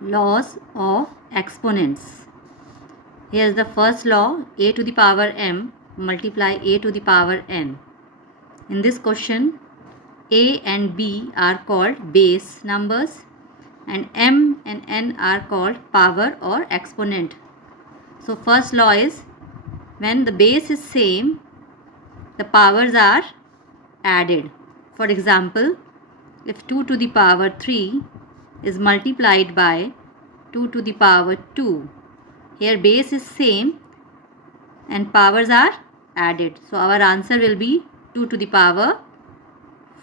Laws of exponents. Here is the first law, a to the power m multiply a to the power n. In this question, a and b are called base numbers and m and n are called power or exponent. So first law is, when the base is same, the powers are added. For example, if 2 to the power 3 is multiplied by 2 to the power 2, here base is same and powers are added. So our answer will be 2 to the power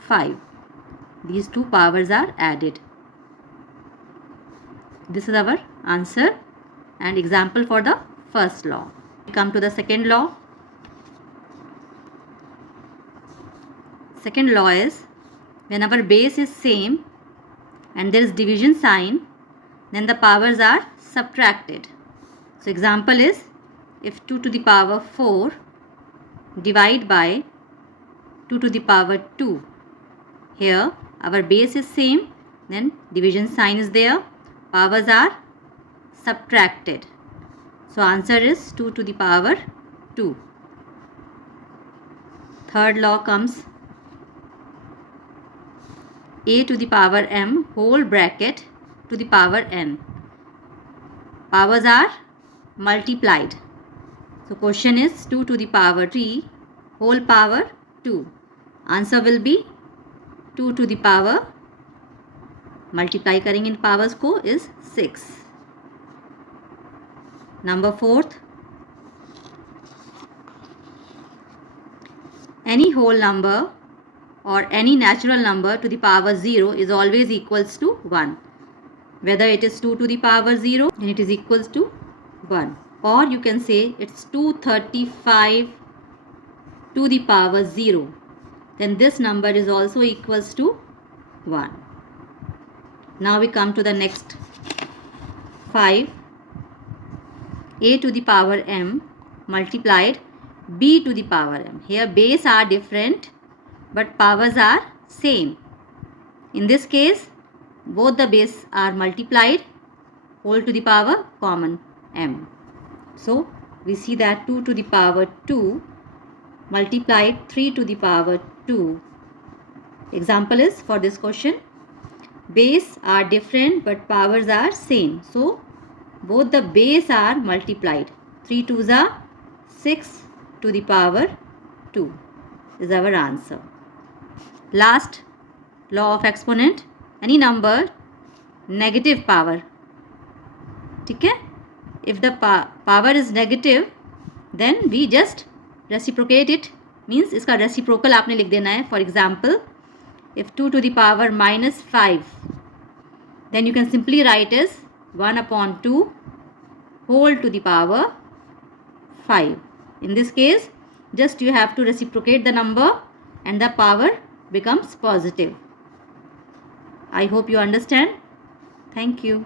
5. These two powers are added. This is our answer and example for the first law. We come to the second law. Second law is, when our base is same and there is division sign, then the powers are subtracted. So example is, if 2 to the power 4 divide by 2 to the power 2, here our base is same, then division sign is there, powers are subtracted. So answer is 2 to the power 2. Third law comes, a to the power m whole bracket to the power n. Powers are multiplied. So question is 2 to the power 3 whole power 2. Answer will be 2 to the power, multiply करेंगे इन powers को, is 6. Number 4th, any whole number or any natural number to the power 0 is always equals to 1. Whether it is 2 to the power 0, then it is equals to 1. Or you can say it's 235 to the power 0. Then this number is also equals to 1. Now we come to the next 5. A to the power m multiplied b to the power m. Here base are different but powers are same. In this case, both the base are multiplied, whole to the power common m. So we see that 2 to the power 2 multiplied 3 to the power 2. Example is, for this question, base are different but powers are same. So both the base are multiplied. 3 2s are 6 to the power 2 is our answer. Last law of exponent, any number negative power. ठीक है? If the power is negative, then we just reciprocate it. Means इसका reciprocal आपने लिख देना है. For example, if 2 to the power minus 5, then you can simply write as 1 upon 2 whole to the power 5. In this case, just you have to reciprocate the number and the power becomes positive. I hope you understand. Thank you.